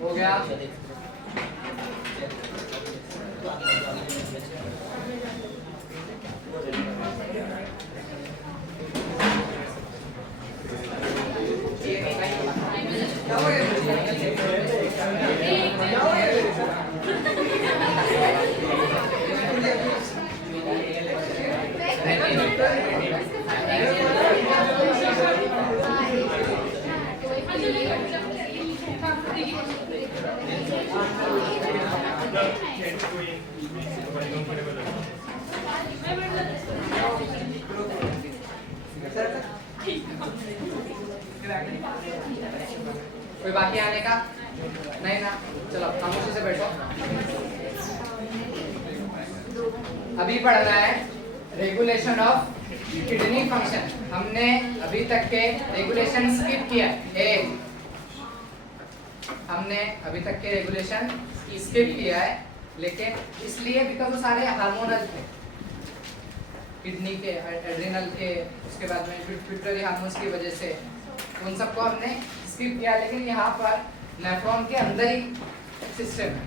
हो गया। कोई बाकी आने का नहीं ना? चलो खामोशी से बैठो। अभी पढ़ना है रेगुलेशन ऑफ किडनी फंक्शन। हमने अभी तक के रेगुलेशन स्किप किया। हमने अभी तक के रेगुलेशन स्किप किया है, लेकिन इसलिए बिकॉज वो सारे हार्मोनल थे, किडनी के, एड्रिनल के, उसके बाद में पिट्यूटरी हार्मोन्स की वजह से उन सबको हमने स्किप किया। लेकिन यहाँ पर नेफ्रॉन के अंदर ही सिस्टम है,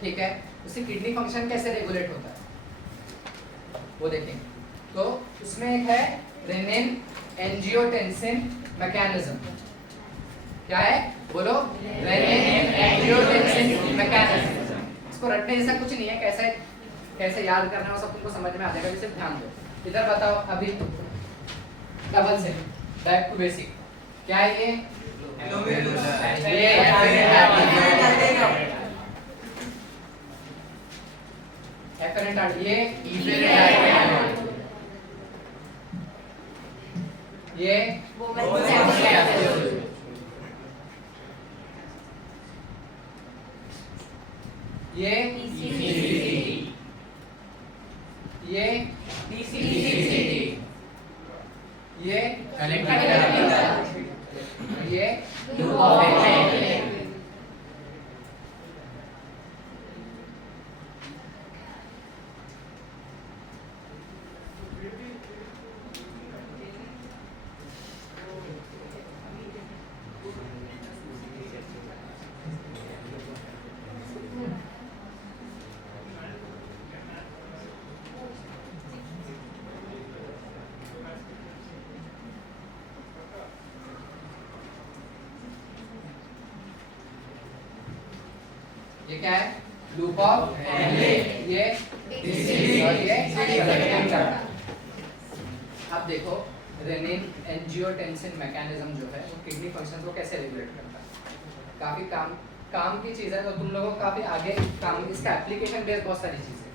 ठीक है। उससे किडनी फंक्शन कैसे रेगुलेट होता है वो देखेंगे। तो उसमें एक है रेनिन एंजियोटेंसिन मैकेनिज्म। क्या है बोलो? Renin angiotensin mechanism. इसको रटने जैसा कुछ नहीं है, कैसे कैसे याद करना है वो सब तुमको समझ में आ जाएगा, सिर्फ ध्यान दो। इधर बताओ अभी डबल से बैक टू बेसिक। क्या है ये? एफेरेंट आर्टरी, ये इफेरेंट आर्टरी, ये ये ये ये ये ये क्या है? लूप ऑफ एनले, ये और ये। अब देखो रेनिन एंजियोटेंसिन मैकेनिज्म जो है वो किडनी फंक्शन को कैसे रेगुलेट करता है। काफी काम की चीज है, तो तुम लोगों को काफी आगे काम, इसका एप्लीकेशन बेस्ड बहुत सारी चीजें,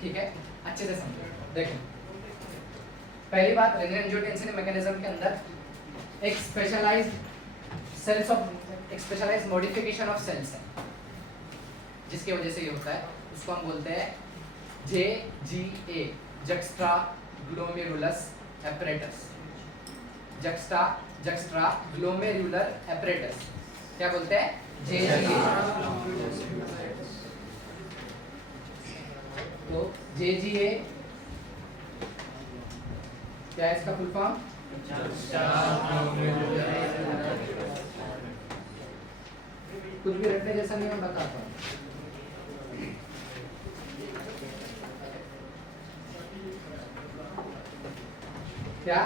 ठीक है, अच्छे से समझो। देखो पहली बात, रेनिन एंजियोटेंसिन मैकेनिज्म के अंदर एक स्पेशलाइज्ड सेल्स ऑफ एक स्पेशलाइज्ड मॉडिफिकेशन ऑफ सेल्स है, जिसकी वजह से ये होता है। उसको हम बोलते हैं JGA, juxta glomerulus apparatus. Juxta glomerular apparatus क्या बोलते हैं? JGA। तो JGA क्या है इसका फुल फॉर्म? कुछ भी रटने जैसा नहीं, मैं बताता हूँ। क्या?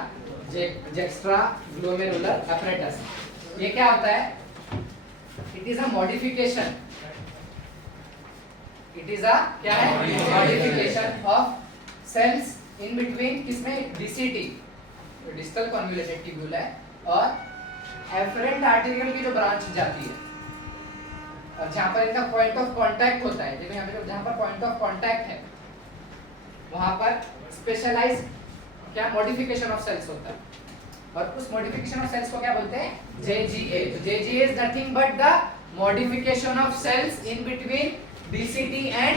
Juxtaglomerular apparatus. ये क्या होता है? It is a modification, it is a क्या है? Modification of cells in between, किसमें? DCT, डिस्टल कन्वोल्यूटेड ट्यूब्यूल है, और एफरेंट आर्टेरियल की जो ब्रांच जाती है, और जहां पर इनका पॉइंट ऑफ कांटेक्ट होता है, देखो यहाँ पे जहां पर पॉइंट ऑफ कांटेक्ट है वहां पर स्पेशलाइज्ड क्या मॉडिफिकेशन ऑफ सेल्स होता है, और उस मॉडिफिकेशन ऑफ सेल्स को क्या बोलते हैं? JGA। तो JGA is nothing but the modification of cells in between DCT and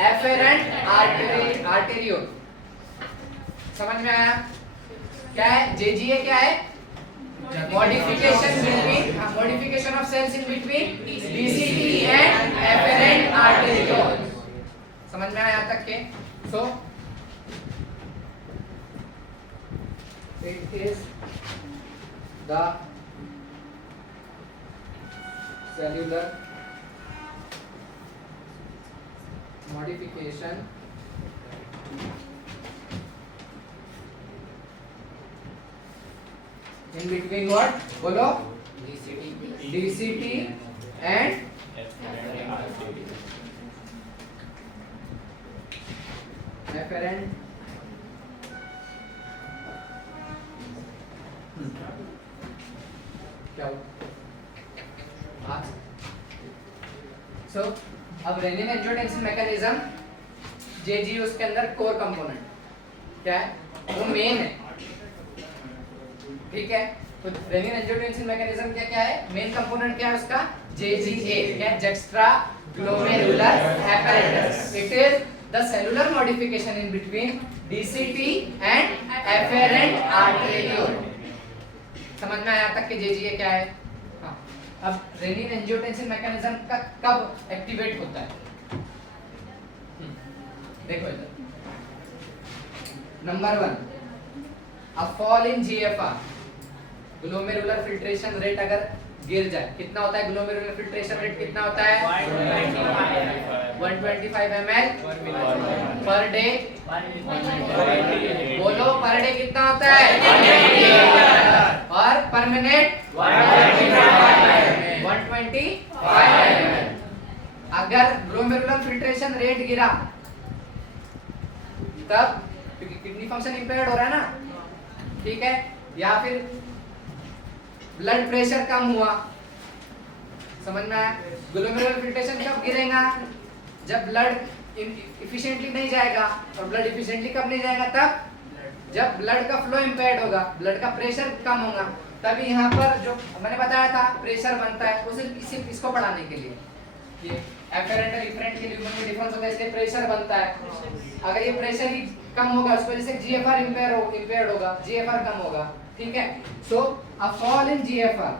efferent arteriole. समझ में आया? क्या है JGA? क्या है? Modification of cells in between DCT and efferent arteriole. तक के? So it is the cellular modification in between what? बोलो. DCT and afferent क्या हो? So, अब रेनिन एंजियोटेंसिन मैकेनिज्म जेजी उसके अंदर कोर कंपोनेंट क्या है? वो मेन है, ठीक है? तो रेनिन एंजियोटेंसिन मैकेनिज्म क्या क्या है? मेन कंपोनेंट क्या है उसका? जेजीए, क्या है? Juxta glomerular apparatus. It is the cellular modification in between DCT and afferent arteriole. समझ में आया तक कि जेजीए क्या है? हाँ. अब रेनिन एंजियोटेंसिन मैकेनिज्म का कब एक्टिवेट होता है? देखो इधर. Number 1, a fall in GFR, glomerular filtration rate अगर गिर जाए. कितना होता है ग्लोमेरुलर फिल्ट्रेशन रेट? कितना होता है? 125 ml पर डे. बोलो पर डे कितना होता है? और पर मिनट 125 ml. अगर ग्लोमेरुलर फिल्ट्रेशन रेट गिरा तब किडनी फंक्शन इंपेयर्ड हो रहा है ना, ठीक है? या फिर ब्लड प्रेशर कम हुआ. समझ में आया? ग्लोमेरुलर फिल्ट्रेशन कब गिरेगा? जब ब्लड इफिशिएंटली नहीं जाएगा. और ब्लड इफिशिएंटली कब नहीं जाएगा? तब जब ब्लड का फ्लो इंपेयर्ड होगा, ब्लड का प्रेशर कम होगा. तभी यहाँ पर जो मैंने बताया था प्रेशर बनता है, वो सिर्फ इसको बढ़ाने के लिए. ये एफेरेंट और इफेरेंट के ल्यूमेन में डिफरेंस होता है, इसलिए प्रेशर बनता है. अगर ये प्रेशर ही कम होगा उस वजह से जीएफआर इंपेयर्ड होगा, जीएफआर कम होगा, ठीक है? सो अ फॉल इन जीएफआर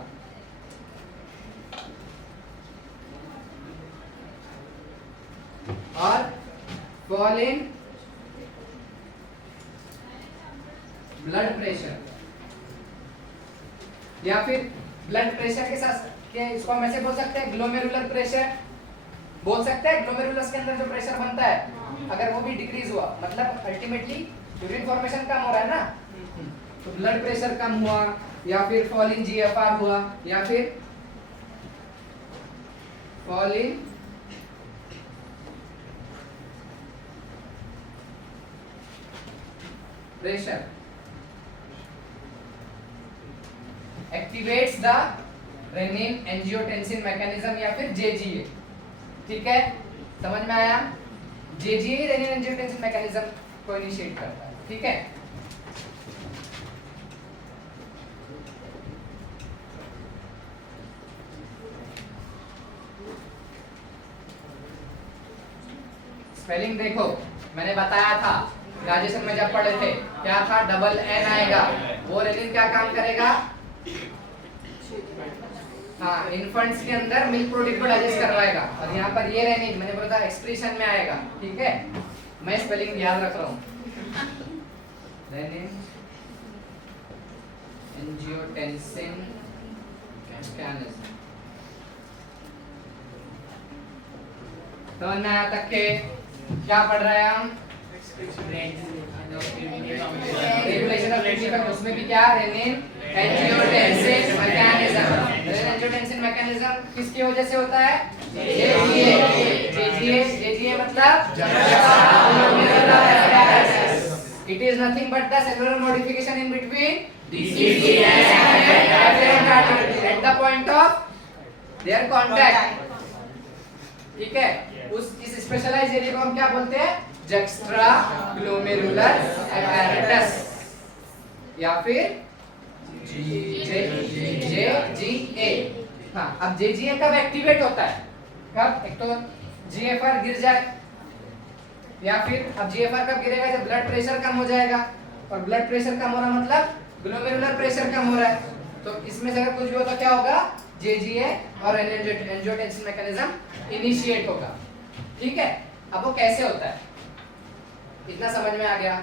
और फॉल इन ब्लड प्रेशर, या फिर ब्लड प्रेशर के साथ क्या इसको हम ऐसे बोल सकते हैं ग्लोमेरुलर प्रेशर बोल सकते हैं. ग्लोमेरुलस के अंदर जो प्रेशर बनता है अगर वो भी डिक्रीज हुआ, मतलब अल्टीमेटली यूरिन फॉर्मेशन कम हो रहा है ना, तो ब्लड प्रेशर कम हुआ, या फिर फॉल इन जीएफआर हुआ, या फिर fall in pressure activates the renin angiotensin mechanism या फिर जेजीए. ठीक है, समझ में आया? जेजीए रेनिन एंजियोटेंसिन मैकेनिज्म को इनिशिएट करता है. ठीक है, स्पेलिंग देखो, मैंने बताया था ग्रेजुएशन में जब पढ़े थे क्या था, डबल एन आएगा. वो रेनिन क्या काम करेगा? हाँ, इन्फेंट्स के अंदर मिल्क प्रोडक्ट को डाइजेस्ट करवाएगा. और यहाँ पर ये रेनिन मैंने बोला था एक्सप्रेशन में आएगा. ठीक है, मैं स्पेलिंग याद रख रहा हूँ. Renin angiotensin mechanism. तो नया तक के क्या पढ़ रहे हैं हम? Regulation of kidney function. उसमें भी क्या? Renin angiotensin mechanism. Renin angiotensin mechanism किसकी वजह से होता है? जेजीए. जेजीए मतलब it is nothing but the cellular modification in between DCT and afferent artery at the point of their contact. ठीक है, इस स्पेशलाइज्ड एरिया को हम क्या बोलते हैं? जक्स्ट्रा ग्लोमेरुलर apparatus या फिर जेजीए. हाँ, अब जेजीए कब एक्टिवेट होता है? कब? एक तो जीएफआर गिर जाए, या फिर अब जीएफआर कब गिरेगा? जब ब्लड प्रेशर कम हो जाएगा. और ब्लड प्रेशर कम हो रहा मतलब ग्लोमेरुलर प्रेशर कम हो रहा है. तो इसमें से अगर कुछ भी हो तो क्या होगा? जेजीए और एंजियोटेंसिन मैकेनिज्म इनिशिएट होगा. ठीक है, अब वो कैसे होता है? इतना समझ में आ गया।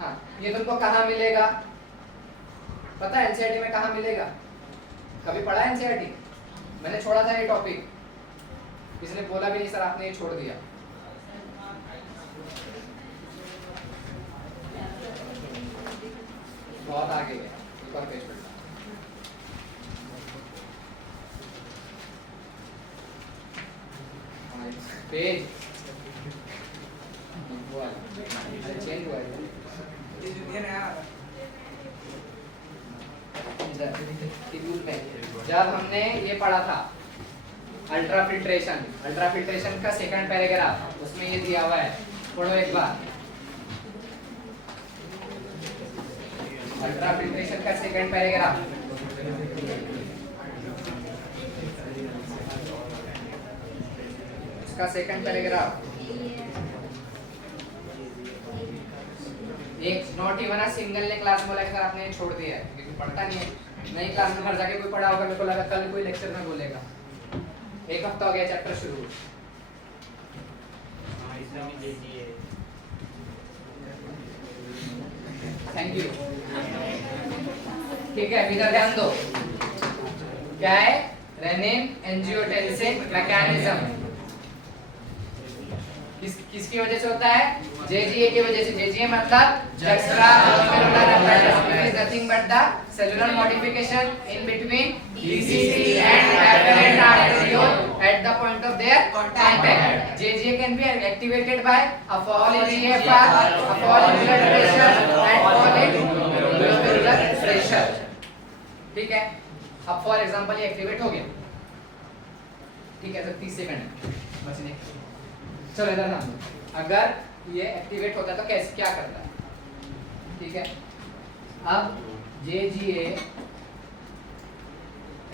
हाँ, ये तुमको कहाँ मिलेगा पता है? एनसीईआरटी में कहाँ मिलेगा? कभी पढ़ा है एनसीईआरटी? मैंने छोड़ा था ये टॉपिक, किसी ने बोला भी नहीं सर आपने ये छोड़ दिया। बहुत आगे गया, एक और पेज पढ़ना। पेज चेंज हुआ है। शेड्यूल में जब हमने ये पढ़ा था अल्ट्राफिल्ट्रेशन का सेकंड पैराग्राफ, उसमें ये दिया हुआ है, पढ़ो एक बार। अल्ट्राफिल्ट्रेशन का सेकंड पैराग्राफ, इसका सेकंड पैराग्राफ। एक नॉट इवन अ सिंगल ने क्लास में बोला कि सर आपने छोड़ दिया है, क्योंकि पढ़ता नहीं है। नई क्लास में घर जाके कोई पढ़ा होगा, मेरे को लगा कल कोई लेक्चर में बोलेगा। एक हफ्ता हो गया चैप्टर शुरू। Thank you. ठीक है, इधर ध्यान दो। क्या है? रेनिन एंजियोटेंसिन मैकेनिज्म किसकी वजह से होता है? जेजीए की वजह से। जेजीए मतलब extra cellular apparatus, is nothing but the cellular modification in between DCT and afferent arteriole at the point of their contact. JGA can be activated by a fall in GFR, a fall in blood pressure and fall in glomerular pressure. ठीक है, अब for example ये activate हो गया। ठीक है, तो 30 second बचने। चलो इधर ना, अगर ये एक्टिवेट होता है तो कैसे क्या करता है? ठीक है, अब जेजीए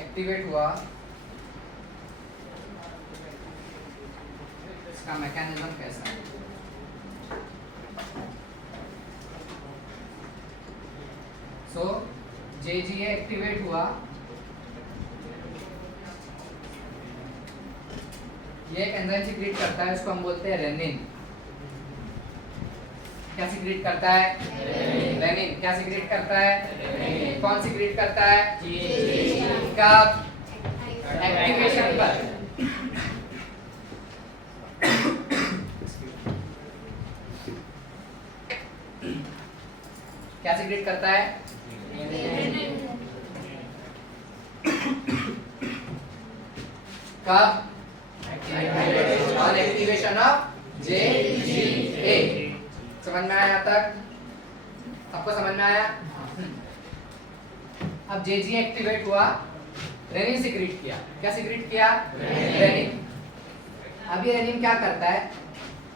एक्टिवेट हुआ, इसका मैकेनिज्म कैसा है? सो जेजीए एक्टिवेट हुआ, ये एक एंजाइम सीक्रेट करता है, उसको हम बोलते हैं रेनिन। क्या सीक्रेट करता है? रेनिन। क्या सीक्रेट करता है? कौन सीक्रेट करता है? कब? एक्टिवेशन पर। क्या सीक्रेट करता है? कब? On activation of JGA. समझ में आया तक? सबको समझ में आया? अब जेजीए एक्टिवेट हुआ, रेनिन सीक्रेट किया। क्या सीक्रेट किया? रेनिन। अभी रेनिन क्या करता है?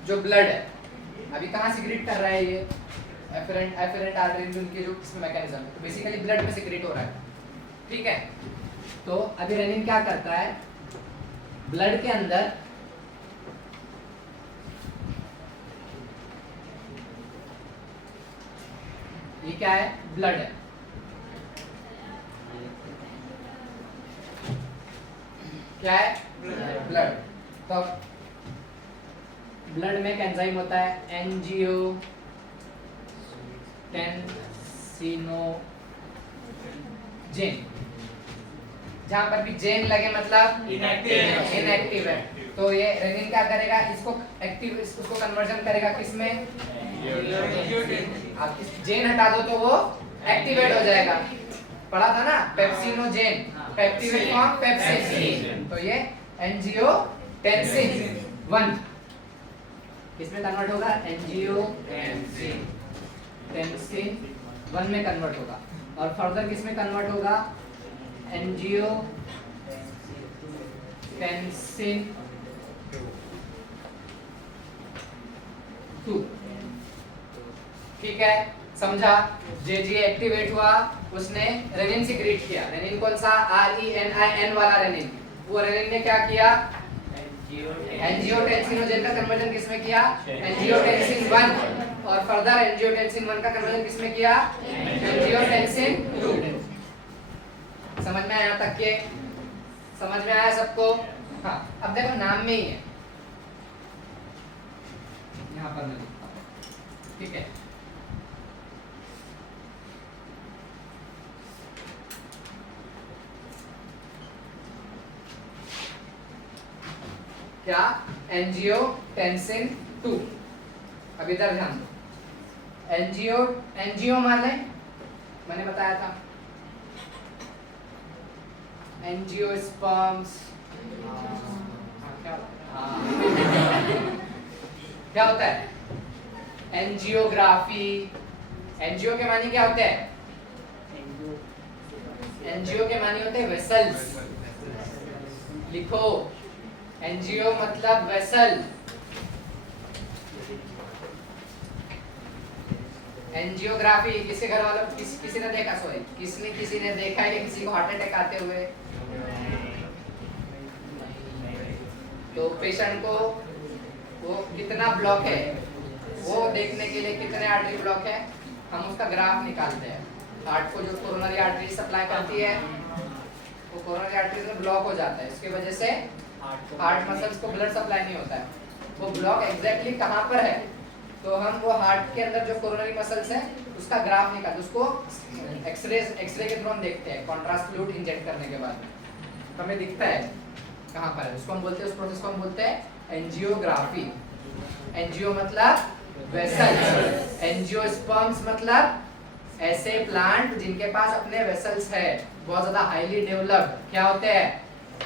जो ब्लड है, अभी कहाँ सीक्रेट कर रहा है? ये एफरेंट आर्टरी के जो इसमें मैकेनिज्म है, तो बेसिकली ब्लड में सीक्रेट हो रहा है। ठीक है, तो अभी रेनिन क्या करता है? ब्लड के अंदर ये क्या है? ब्लड है। क्या है? ब्लड। तो ब्लड में एक एंजाइम होता है एंजियोटेंसिनोजेन। जहां पर भी जेन लगे मतलब इनएक्टिव है। तो ये रेनिन क्या करेगा? इसको एक्टिव, उसको कन्वर्जन करेगा किसमें? आप इस जेन हटा दो तो वो एक्टिवेट हो जाएगा। पढ़ा था ना पेप्सिनोजेन, पेप्टिवेट फॉर्म पेप्सिन। तो ये एंजियोटेंसिन 1 किसमें कन्वर्ट होगा? एंजियोटेंसिन 1 में कन्वर्ट होगा। और फर्दर किसमें कन्वर्ट होगा? एंजियोटेंसिन 2। ठीक है, समझा? जेजीए एक्टिवेट हुआ, उसने रेनिन सीक्रेट किया। रेनिन कौन सा? RENIN वाला रेनिन। वो रेनिन ने क्या किया? एंजियोटेंसिनोजेन का कन्वर्जन किसमें किया? एंजियोटेंसिन 1। और फर्दर एंजियोटेंसिन 1 का कन्वर्जन किसमें किया? एंजियोटेंसिन 2। समझ में आया तक के? समझ में आया सबको? हाँ, अब देखो नाम में ही है, यहाँ पर मैं लिखता हूँ ठीक है। क्या एंजियोटेंसिन 2, अब इधर ध्यान दो। एंजियो माने मैंने बताया था एंजियोस्पर्म्स, क्या होता है एंजियोग्राफी। एंजियो के मानी क्या होते हैं? एंजियो के मानी होते हैं वेसल्स। लिखो, एंजियो मतलब वेसल। एंजियोग्राफी किसी घर वालों किसी ने देखा? सॉरी, किसी ने देखा है कि किसी को हार्ट अटैक आते हुए? तो पेशेंट को वो कितना ब्लॉक है वो देखने के लिए कितने आर्टरी ब्लॉक है हम उसका ग्राफ निकालते हैं। हार्ट को जो कोरोनरी आर्टरी सप्लाई करती है वो कोरोनरी आर्टरीज में ब्लॉक हो जाता है, इसकी वजह से हार्ट मसल्स को ब्लड सप्लाई नहीं होता है। वो ब्लॉक एग्जैक्टली कहाँ पर है? तो हम वो हार्ट के अंदर जो कोरोनरी मसल्स है उसका ग्राफ निकालते, उसको एक्सरे के थ्रू हम देखते हैं। कॉन्ट्रास्ट फ्लूइड इंजेक्ट करने के बाद हमें दिखता है कहाँ पर है। उसको हम बोलते हैं, उस प्रोसेस को हम बोलते हैं एंजियोग्राफी। एंजियो मतलब वेसल्स, एंजियोस्पर्म्स मतलब ऐसे प्लांट जिनके पास अपने वेसल्स है, बहुत ज्यादा हाईली डेवलप्ड। क्या होते हैं?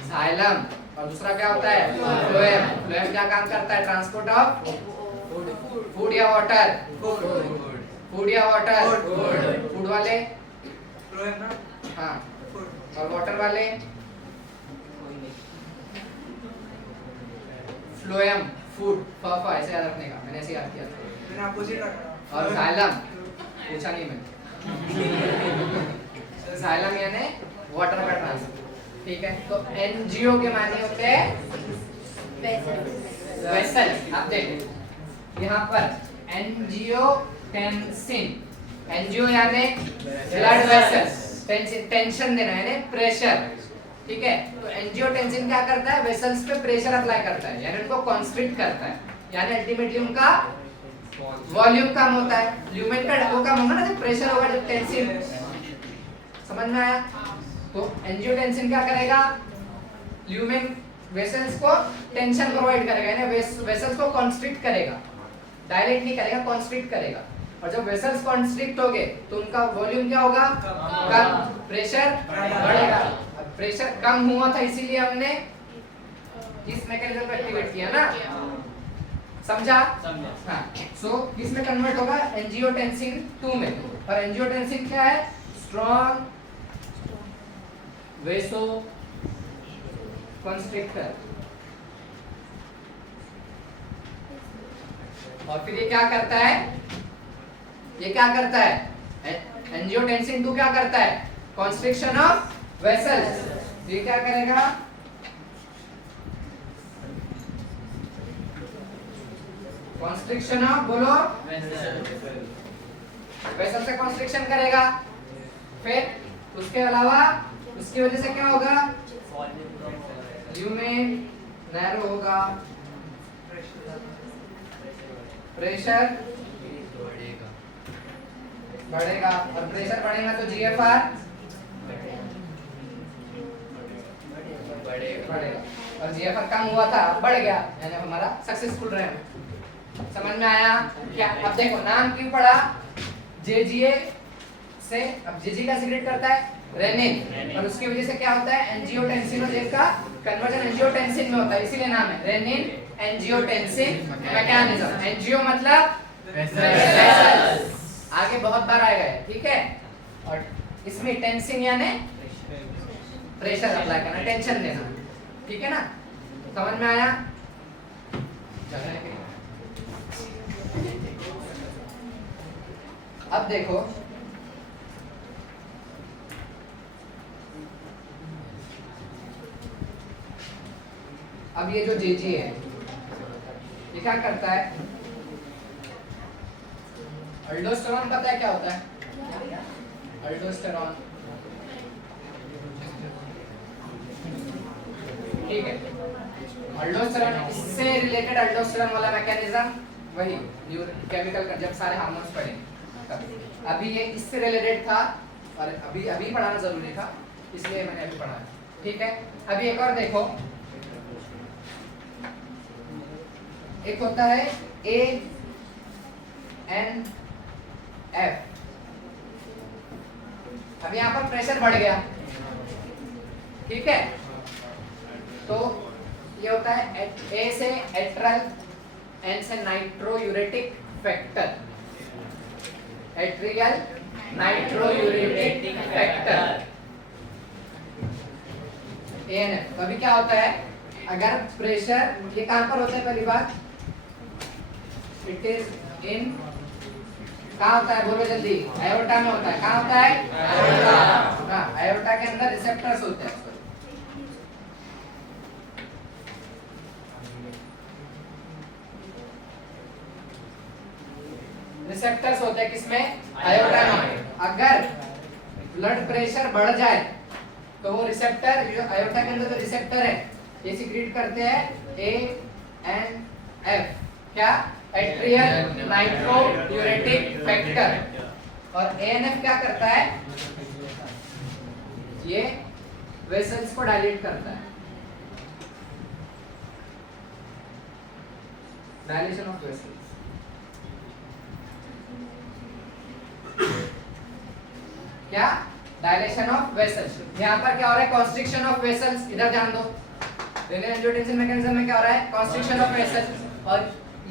जाइलम। और दूसरा क्या होता है? फ्लोएम। फ्लोएम क्या काम करता है? ट्रांसपोर्ट ऑफ फूड या वाटर? फूड या वाटर? फूड वाले फ्लोएम ना, हाँ। और वाटर वाले फ्लोएम, फूड। फा ऐसे याद रखने का, मैंने ऐसे याद किया था। मैंने अपोजिट रखा। और जाइलम पूछा नहीं मैंने। जाइलम यानी वाटर का ट्रांसपोर्ट। ठीक है, तो एंजियो के माने होते हैं वेसल। आप देखो यहाँ पर एंजियोटेंसिन, एंजियो यानी ब्लड वेसल्स, टेंशन देना यानी प्रेशर। ठीक है, तो एंजियोटेंसिन क्या करता है? वेसल्स पे प्रेशर अप्लाई करता है, यानी उनको कॉन्स्ट्रिक्ट करता है, यानी अल्टीमेटली उनका वॉल्यूम कम होता है। ल्यूमेन का वो कम होगा ना जब प्रेशर होगा, जब टेंसिन। समझ में आया? तो एंजियोटेंसिन क्या करेगा? ल्यूमेन वेसल्स को टेंशन प्रोवाइड करेगा, यानी वेसल्स को कॉन्स्ट्रिक्ट करेगा, डायलेट नहीं करेगा, कॉन्स्ट्रिक्ट करेगा। और जब वेसल्स कॉन्स्ट्रिक्ट होंगे तो उनका वॉल्यूम क्या होगा? कम, प्रेशर बढ़ेगा। प्रेशर कम हुआ था इसीलिए हमने इस मैकेनिज्म को एक्टिवेट किया ना, समझा? हाँ, सो किसमें कन्वर्ट होगा? एंजियोटेंसिन 2 में। और एंजियोटेंसिन क्या है? Strong वेसो constrictor. और फिर ये क्या करता है? ये क्या करता है? एंजियोटेंसिन 2 क्या करता है? Constriction of vessels. ये क्या करेगा? कंस्ट्रिक्शन ऑफ, बोलो, वेसल से कंस्ट्रिक्शन करेगा। फिर उसके अलावा उसकी वजह से क्या होगा? ल्यूमेन नैरो होगा, प्रेशर बढ़ेगा। और प्रेशर बढ़ेगा तो जीएफआर बढ़ेगा। और जीएफआर कम हुआ था, बढ़ गया, यानी हमारा सक्सेसफुल रहे। समझ में आया क्या? अब देखो नाम क्यों पड़ा? जेजीए से, अब जेजी का सीक्रेट करता है रेनिन, और उसकी वजह से क्या होता है? एंजियोटेंसिनोजेन का कन्वर्जन एंजियोटेंसिन में होता है, इसीलिए नाम है रेनिन एंजियोटेंसिन मैकेनिज्म। एंजियो मतलब वेसल्स, आगे बहुत बार आएगा, ठीक है। और इसमें टेंसिन यानी प्रेशर अप्लाई करना, टेंशन देना, ठीक है ना? समझ में आया? अब देखो, अब ये जो जेजी है ये क्या करता है? अल्डोस्टेरॉन पता है क्या होता है? अल्डोस्टेरॉन, ठीक है। अल्डोस्टेरॉन, इससे रिलेटेड अल्डोस्टेरॉन वाला मैकेनिज्म वही केमिकल जब सारे हार्मोन्स पढ़े तब। अभी ये इससे रिलेटेड था और अभी पढ़ाना जरूरी था, इसलिए मैंने अभी पढ़ा। ठीक है, अभी एक और देखो, एक होता है ANF। अब यहाँ पर प्रेशर बढ़ गया, ठीक है, तो ये होता है A से एट्रल, N से नाइट्रोयूरेटिक फैक्टर, एट्रियल नाइट्रोयूरेटिक फैक्टर ANF। अभी क्या होता है, अगर प्रेशर, ये कहां पर होता है पहली बात, इट इज इन, कहां होता है बोलो जल्दी, एओर्टा में होता है। कहां होता है, एओर्टा। हाँ, एओर्टा के अंदर रिसेप्टर्स होते हैं। रिसेप्टर्स होते हैं किसमें, एओर्टा में। अगर ब्लड प्रेशर बढ़ जाए तो वो रिसेप्टर, जो एओर्टा के अंदर जो रिसेप्टर है, ये सिक्रीट करते हैं ANF, क्या, एट्रियल नाइट्रोयूरेटिक फैक्टर। और ANF क्या करता है, ये वेसल्स को डायलेट करता है, डायलेशन ऑफ वेसल्स। क्या, डायलेशन ऑफ वेसल्स। यहाँ पर क्या हो रहा है, कॉन्स्ट्रिक्शन ऑफ वेसल्स। इधर ध्यान दो, रेनिन एंजियोटेंसिन मैकेनिज्म में क्या हो रहा है, कॉन्स्ट्रिक्शन ऑफ वेसल्स। और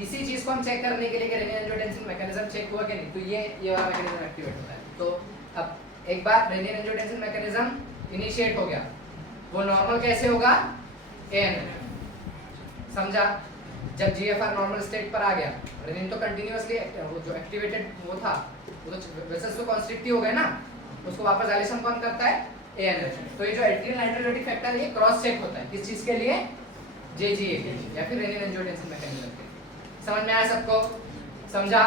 इसी चीज को हम चेक करने के लिए कि रेनिन एंजियोटेंसिन मैकेनिज्म चेक हुआ कि नहीं, तो ये वाला मैकेनिज्म एक्टिवेट होता है। तो अब एक बार रेनिन एंजियोटेंसिन मैकेनिज्म इनिशिएट हो गया, वो नॉर्मल कैसे होगा, ANF, समझा। जब GFR नॉर्मल स्टेट पर आ गया, रेनिन तो कंटिन्यूअसली वो जो एक्टिवेटेड वो था, वो तो वेसल्स तो कॉन्स्ट्रिक्टिव हो गए ना, उसको वापस डायलेशन कौन करता है, ANF। तो ये जो एट्रियल नाइट्रोयूरेटिक फैक्टर है, ये क्रॉस चेक होता है किस चीज के लिए, JGA के लिए, या फिर रेनिन एंजियोटेंसिन मैकेनिज्म के लिए। समझ में आया सबको, समझा।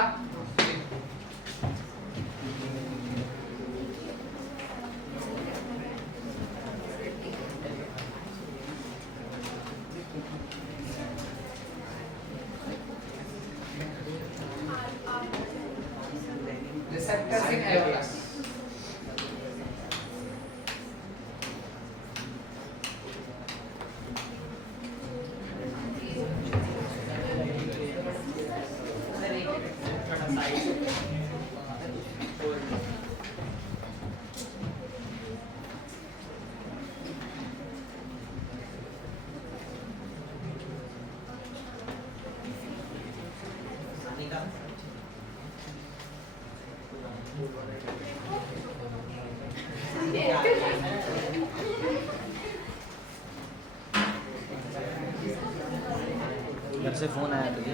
रिसेप्टर्स इन एओर्टा, घर से फोन आया तुझे?